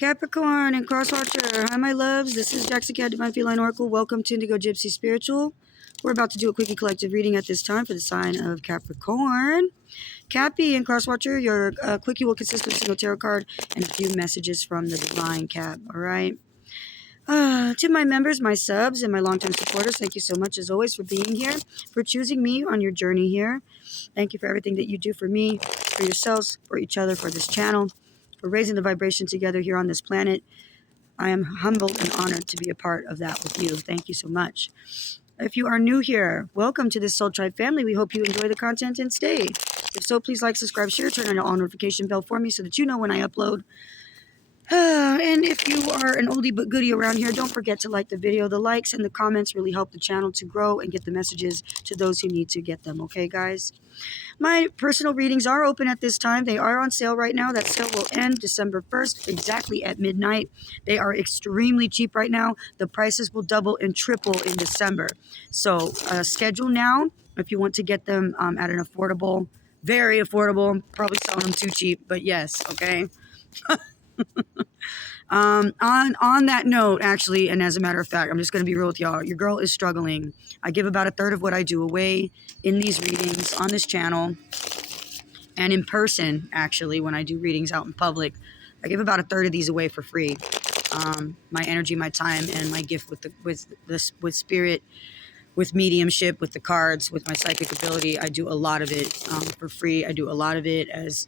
Capricorn and Crosswatcher. Hi, my loves. This is Jackson Cat, Divine Feline Oracle. Welcome to Indigo Gypsy Spiritual. We're about to do a quickie collective reading at this time for the sign of Capricorn. Cappy and Crosswatcher, your quickie will consist of a single tarot card and a few messages from the Divine Cap. All right. To my members, my subs, and my longtime supporters, thank you so much, as always, for being here, for choosing me on your journey here. Thank you for everything that you do for me, for yourselves, for each other, for this channel, for raising the vibration together here on this planet. I am humbled and honored to be a part of that with you. Thank you so much. If you are new here, welcome to this Soul Tribe family. We hope you enjoy the content and stay. If so, please like, subscribe, share, turn on the all notification bell for me so that you know when I upload. And if you are an oldie but goodie around here, don't forget to like the video. The likes and the comments really help the channel to grow and get the messages to those who need to get them. Okay, guys? My personal readings are open at this time. They are on sale right now. That sale will end December 1st, exactly at midnight. They are extremely cheap right now. The prices will double and triple in December. So schedule now if you want to get them at an affordable, very affordable. Probably selling them too cheap, but yes, okay? On that note, actually, and as a matter of fact, I'm just going to be real with y'all. Your girl is struggling. I give about a third of what I do away in these readings on this channel and in person, actually, when I do readings out in public. I give about a third of these away for free. My energy, my time, and my gift with spirit, with mediumship, with the cards, with my psychic ability. I do a lot of it for free. I do a lot of it as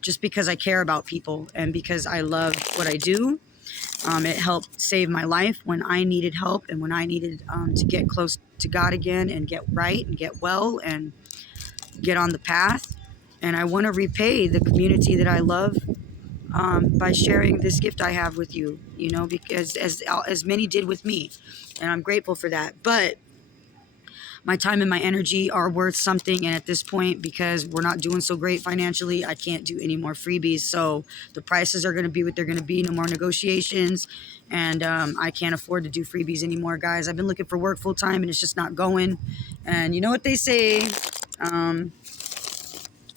just because I care about people and because I love what I do. It helped save my life when I needed help and when I needed to get close to God again and get right and get well and get on the path. And I want to repay the community that I love by sharing this gift I have with you, you know, because as many did with me. And I'm grateful for that. But my time and my energy are worth something, and at this point, because we're not doing so great financially, I can't do any more freebies. So the prices are going to be what they're going to be. No more negotiations, and I can't afford to do freebies anymore, guys. I've been looking for work full time, and it's just not going. And you know what they say?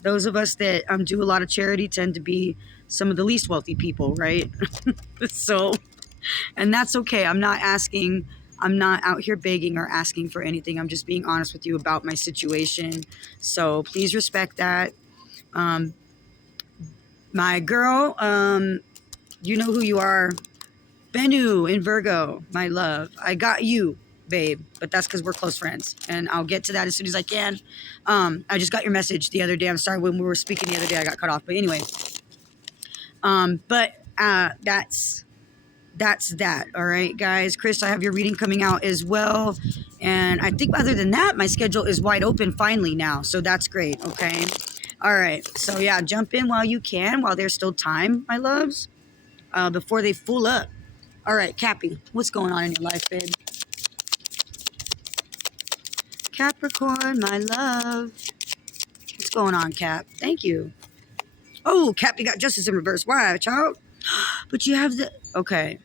Those of us that do a lot of charity tend to be some of the least wealthy people, right? So, and that's okay. I'm not out here begging or asking for anything. I'm just being honest with you about my situation. So please respect that. My girl, you know who you are. Bennu in Virgo, my love. I got you, babe. But that's because we're close friends. And I'll get to that as soon as I can. I just got your message the other day. I'm sorry, when we were speaking the other day, I got cut off. But anyway. That's that. All right, guys. Chris, I have your reading coming out as well. And I think other than that, my schedule is wide open finally now. So that's great. Okay. All right. So yeah, jump in while you can, while there's still time, my loves, before they full up. All right, Cappy, what's going on in your life, babe? Capricorn, my love. What's going on, Cap? Thank you. Oh, Cap, you got justice in reverse. Why, child? But you have the... Okay.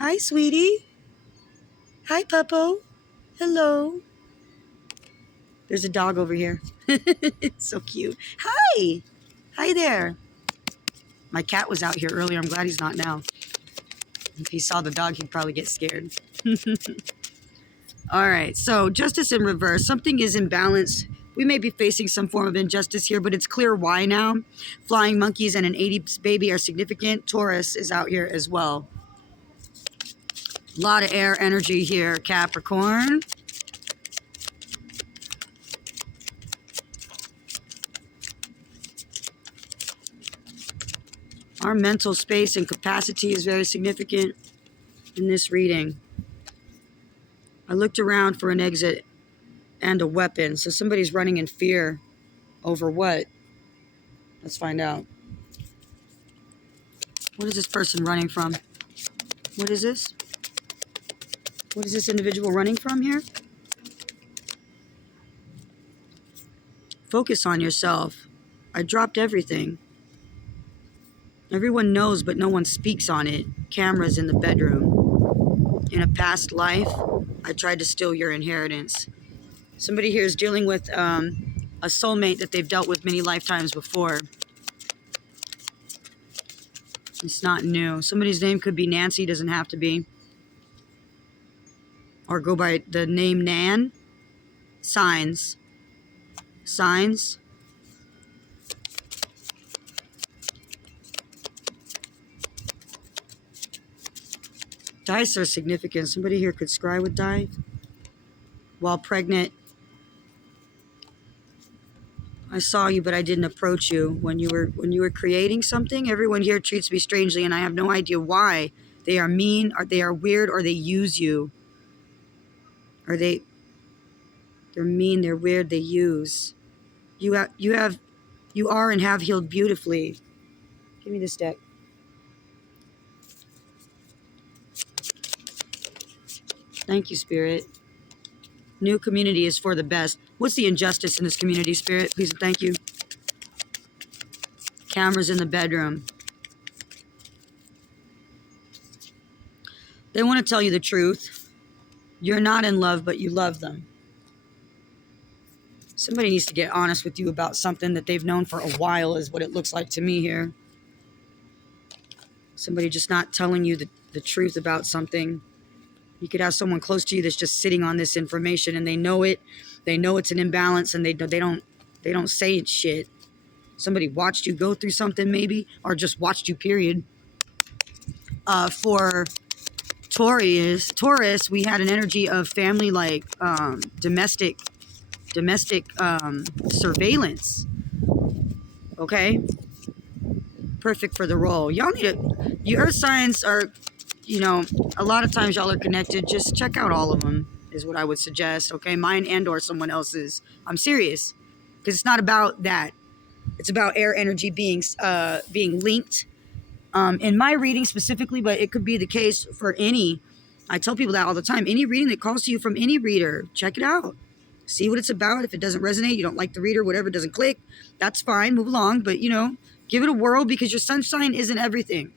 Hi, sweetie. Hi, Puppo. Hello. There's a dog over here. It's so cute. Hi. Hi there. My cat was out here earlier. I'm glad he's not now. If he saw the dog, he'd probably get scared. All right. So, justice in reverse. Something is imbalanced. We may be facing some form of injustice here, but it's clear why now. Flying monkeys and an 80s baby are significant. Taurus is out here as well. A lot of air energy here, Capricorn. Our mental space and capacity is very significant in this reading. I looked around for an exit and a weapon. So somebody's running in fear over what? Let's find out. What is this person running from? What is this? What is this individual running from here? Focus on yourself. I dropped everything. Everyone knows, but no one speaks on it. Cameras in the bedroom. In a past life, I tried to steal your inheritance. Somebody here is dealing with a soulmate that they've dealt with many lifetimes before. It's not new. Somebody's name could be Nancy, doesn't have to be. Or go by the name Nan. Signs. Signs. Dice are significant. Somebody here could scry with die. While pregnant. I saw you, but I didn't approach you when you were creating something. Everyone here treats me strangely, and I have no idea why. They are mean, or they are weird, or they use you. Or they're mean, they're weird, they use. You are and have healed beautifully. Give me this deck. Thank you, Spirit. New community is for the best. What's the injustice in this community, Spirit? Please and thank you. Cameras in the bedroom. They want to tell you the truth. You're not in love, but you love them. Somebody needs to get honest with you about something that they've known for a while is what it looks like to me here. Somebody just not telling you the truth about something. You could have someone close to you that's just sitting on this information and they know it. They know it's an imbalance and they don't say shit. Somebody watched you go through something maybe, or just watched you, period. For Taurus, we had an energy of family, like domestic surveillance. Okay? Perfect for the role. Y'all need to, your earth signs are, a lot of times y'all are connected. Just check out all of them is what I would suggest. Okay? Mine and or someone else's. I'm serious. Because it's not about that. It's about air energy being linked. In my reading specifically, but it could be the case for any. I tell people that all the time. Any reading that calls to you from any reader, check it out. See what it's about. If it doesn't resonate, you don't like the reader, whatever, doesn't click, that's fine. Move along. But, give it a whirl, because your sun sign isn't everything.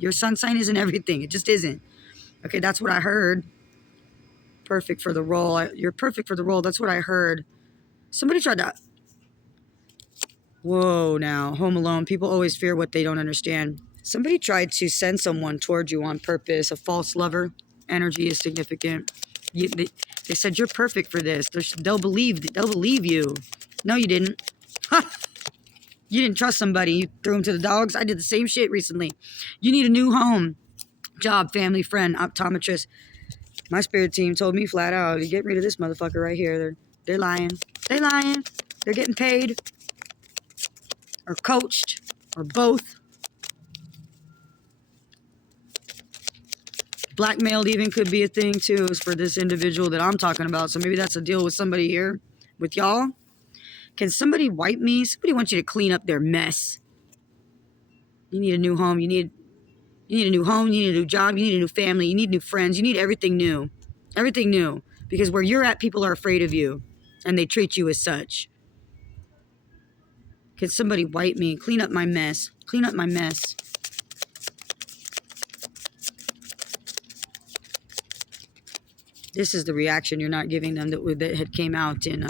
Your sun sign isn't everything. It just isn't. Okay, that's what I heard. Perfect for the role. You're perfect for the role. That's what I heard. Somebody tried to... Whoa, now. Home Alone. People always fear what they don't understand. Somebody tried to send someone towards you on purpose. A false lover. Energy is significant. They said, you're perfect for this. They'll believe you. No, you didn't. You didn't trust somebody. You threw them to the dogs. I did the same shit recently. You need a new home. Job, family, friend, optometrist. My spirit team told me flat out, get rid of this motherfucker right here. They're lying. They're lying. They're getting paid. Or coached. Or both. Blackmailed even could be a thing too for this individual that I'm talking about. So maybe that's a deal with somebody here. With y'all. Can somebody wipe me? Somebody wants you to clean up their mess. You need a new home. You need a new home. You need a new job. You need a new family. You need new friends. You need everything new. Everything new. Because where you're at, people are afraid of you. And they treat you as such. Can somebody wipe me? Clean up my mess. Clean up my mess. This is the reaction you're not giving them that had came out in...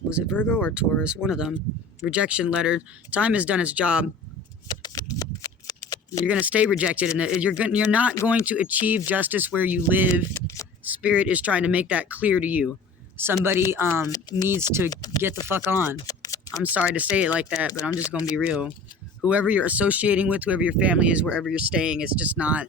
was it Virgo or Taurus? One of them. Rejection letter. Time has done its job. You're going to stay rejected, and you're not going to achieve justice where you live. Spirit is trying to make that clear to you. Somebody needs to get the fuck on. I'm sorry to say it like that, but I'm just going to be real. Whoever you're associating with, whoever your family is, wherever you're staying, it's just not...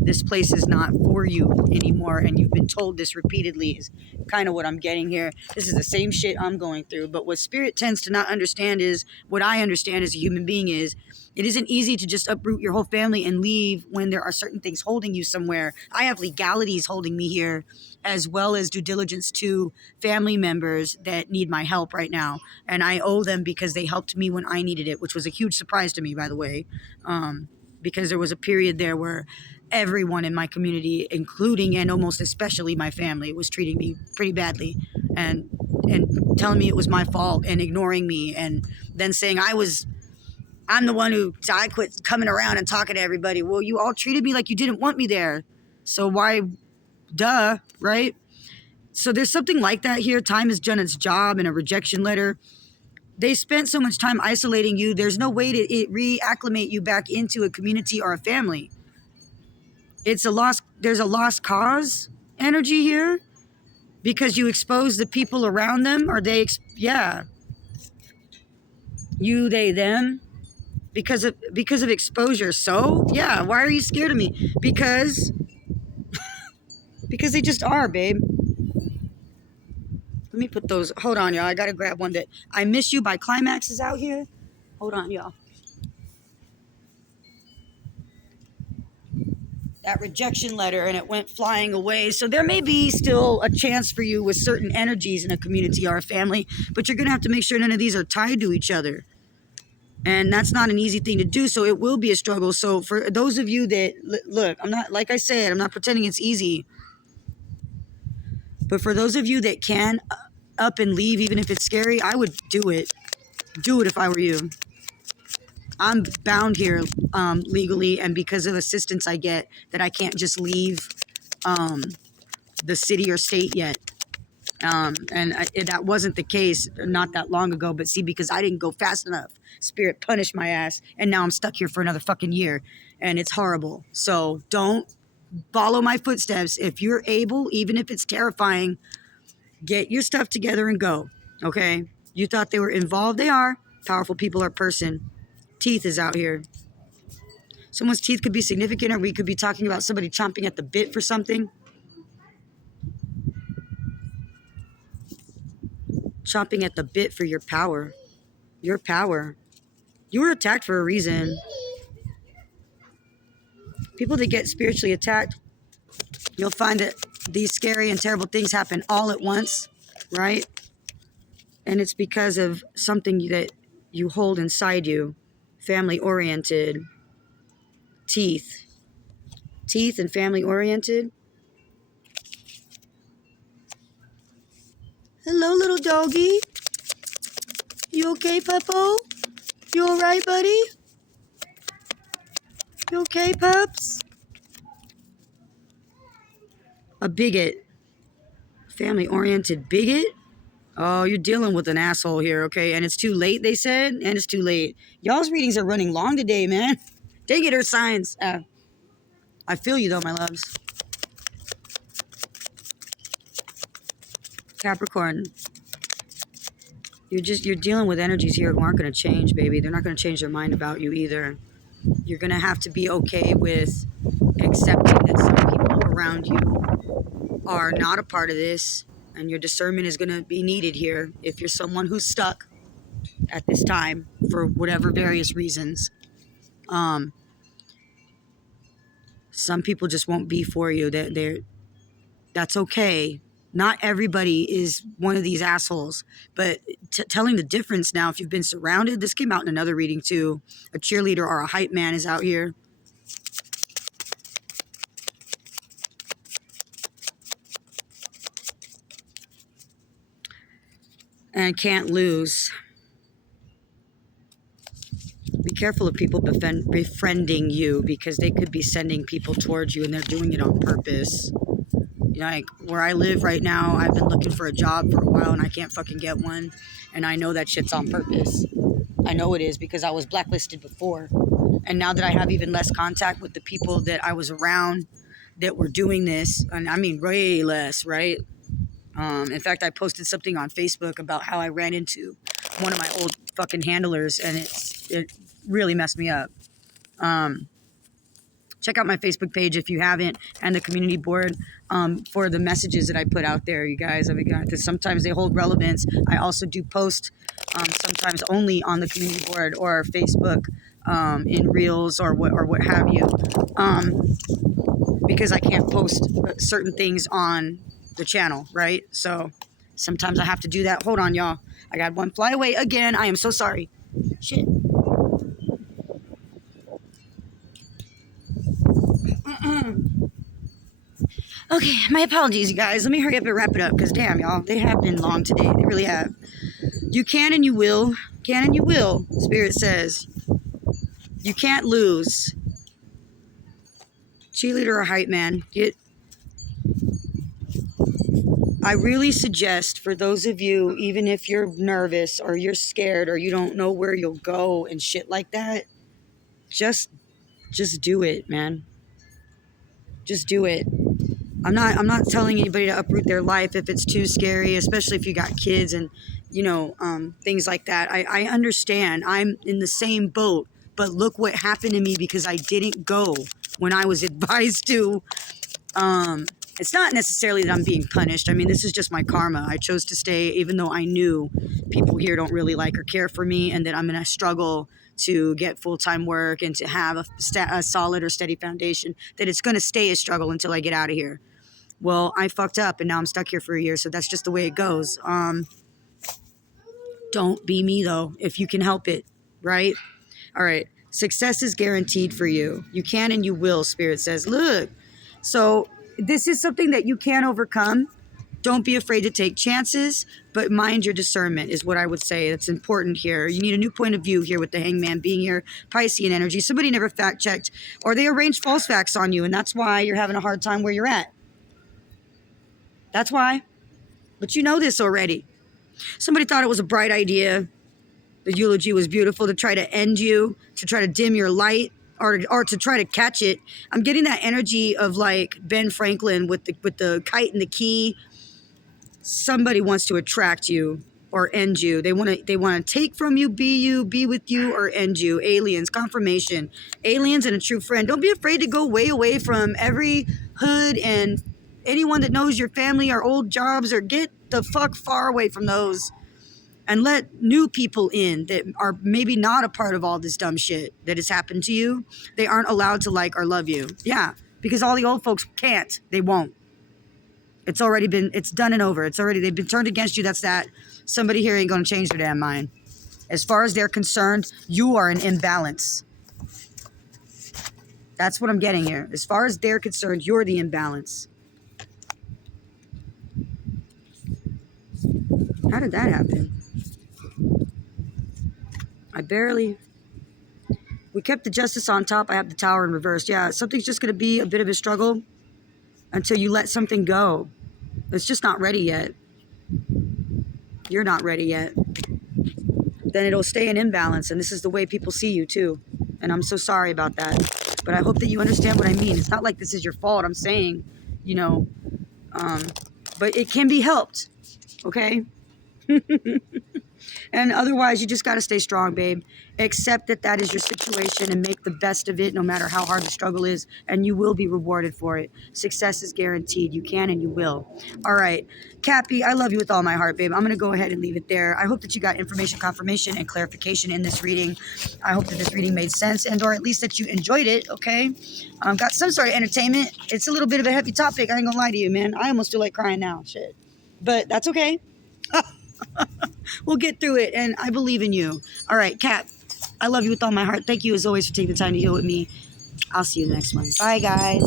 This place is not for you anymore, and you've been told this repeatedly is kind of what I'm getting here. This is the same shit I'm going through, but what Spirit tends to not understand is, what I understand as a human being is, it isn't easy to just uproot your whole family and leave when there are certain things holding you somewhere. I have legalities holding me here, as well as due diligence to family members that need my help right now, and I owe them because they helped me when I needed it, which was a huge surprise to me, by the way, because there was a period there where everyone in my community, including and almost especially my family, was treating me pretty badly and telling me it was my fault and ignoring me, and then saying I'm the one who, so I quit coming around and talking to everybody. Well, you all treated me like you didn't want me there. So why, duh, right? So there's something like that here. Time has done its job, and a rejection letter. They spent so much time isolating you. There's no way to reacclimate you back into a community or a family. It's a lost, there's a lost cause energy here because you expose the people around them, or yeah. You, they, them, because of exposure. So yeah, why are you scared of me? Because they just are, babe. Let me put those, hold on, y'all. I gotta grab one that I Miss You by Climax is out here. Hold on, y'all. That rejection letter, and it went flying away. So there may be still a chance for you with certain energies in a community or a family, but you're gonna have to make sure none of these are tied to each other. And that's not an easy thing to do, so it will be a struggle. So for those of you that, look, I'm not, like I said, I'm not pretending it's easy. But for those of you that can up and leave, even if it's scary, I would do it. Do it if I were you. I'm bound here legally, and because of assistance I get, that I can't just leave the city or state yet. That wasn't the case not that long ago, but see, because I didn't go fast enough, Spirit punished my ass, and now I'm stuck here for another fucking year, and it's horrible. So don't follow my footsteps. If you're able, even if it's terrifying, get your stuff together and go, okay? You thought they were involved, they are. Powerful people are person. Teeth is out here. Someone's teeth could be significant, or we could be talking about somebody chomping at the bit for something. Chomping at the bit for your power. Your power. You were attacked for a reason. People that get spiritually attacked, you'll find that these scary and terrible things happen all at once, right? And it's because of something that you hold inside you. Family-oriented. Teeth. Teeth and family-oriented. Hello, little doggy. You okay, Puppo? You alright, buddy? You okay, pups? A bigot. Family-oriented bigot? Oh, you're dealing with an asshole here, okay? And it's too late, they said? And it's too late. Y'all's readings are running long today, man. Dang it, Earth signs. I feel you, though, my loves. Capricorn. You're dealing with energies here who aren't going to change, baby. They're not going to change their mind about you either. You're going to have to be okay with accepting that some people around you are not a part of this, and your discernment is going to be needed here if you're someone who's stuck at this time for whatever various reasons. Some people just won't be for you. That's okay. Not everybody is one of these assholes, but telling the difference now, if you've been surrounded, this came out in another reading too. A cheerleader or a hype man is out here. And can't lose. Be careful of people befriending you, because they could be sending people towards you and they're doing it on purpose. You know, like where I live right now, I've been looking for a job for a while and I can't fucking get one. And I know that shit's on purpose. I know it is, because I was blacklisted before. And now that I have even less contact with the people that I was around that were doing this, and I mean way less, right? In fact, I posted something on Facebook about how I ran into one of my old fucking handlers, and it really messed me up. Check out my Facebook page if you haven't, and the community board for the messages that I put out there, you guys. I mean, because sometimes they hold relevance. I also do post sometimes only on the community board or Facebook in Reels or what have you, because I can't post certain things on the channel, right? So sometimes I have to do that. Hold on, y'all. I got one fly away again. I am so sorry. Shit. Okay, my apologies, you guys. Let me hurry up and wrap it up, because damn, y'all, they have been long today. They really have. You can and you will. Can and you will, Spirit says. You can't lose. Cheerleader or hype man. I really suggest for those of you, even if you're nervous or you're scared or you don't know where you'll go and shit like that, just do it, man. Just do it. I'm not telling anybody to uproot their life if it's too scary, especially if you got kids and, things like that. I understand. I'm in the same boat, but look what happened to me because I didn't go when I was advised to. It's not necessarily that I'm being punished. I mean, this is just my karma. I chose to stay even though I knew people here don't really like or care for me and that I'm going to struggle to get full-time work and to have a solid or steady foundation, that it's going to stay a struggle until I get out of here. Well, I fucked up and now I'm stuck here for a year. So that's just the way it goes. Don't be me though, if you can help it, right? All right. Success is guaranteed for you. You can and you will, Spirit says. Look, so this is something that you can overcome. Don't be afraid to take chances, but mind your discernment is what I would say. It's important here. You need a new point of view here with the Hangman being here, Piscean energy. Somebody never fact checked or they arranged false facts on you, and that's why you're having a hard time where you're at. That's why. But you know this already. Somebody thought it was a bright idea. The eulogy was beautiful to try to end you, to try to dim your light, or to try to catch it. I'm getting that energy of like Ben Franklin with the kite and the key. Somebody wants to attract you or end you. They want to take from you, be with you, or end you. Aliens, confirmation. Aliens and a true friend. Don't be afraid to go way away from every hood and anyone that knows your family or old jobs, or get the fuck far away from those and let new people in that are maybe not a part of all this dumb shit that has happened to you. They aren't allowed to like or love you. Yeah, because all the old folks can't. They won't. It's done and over. They've been turned against you. That's that. Somebody here ain't going to change their damn mind. As far as they're concerned, you are an imbalance. That's what I'm getting here. As far as they're concerned, you're the imbalance. How did that happen? We kept the Justice on top. I have the Tower in reverse. Yeah, something's just going to be a bit of a struggle until you let something go. It's just not ready yet. You're not ready yet. Then it'll stay in imbalance, and this is the way people see you too. And I'm so sorry about that. But I hope that you understand what I mean. It's not like this is your fault. I'm saying, but it can be helped, okay? And otherwise, you just got to stay strong, babe. Accept that is your situation and make the best of it, no matter how hard the struggle is, and you will be rewarded for it. Success is guaranteed. You can and you will. All right. Cappy, I love you with all my heart, babe. I'm going to go ahead and leave it there. I hope that you got information, confirmation, and clarification in this reading. I hope that this reading made sense, and or at least that you enjoyed it, okay? Got some sort of entertainment. It's a little bit of a heavy topic. I ain't going to lie to you, man. I almost feel like crying now. Shit. But that's okay. We'll get through it, and I believe in you. All right, Cap, I love you with all my heart. Thank you, as always, for taking the time to heal with me. I'll see you in the next one. Bye, guys.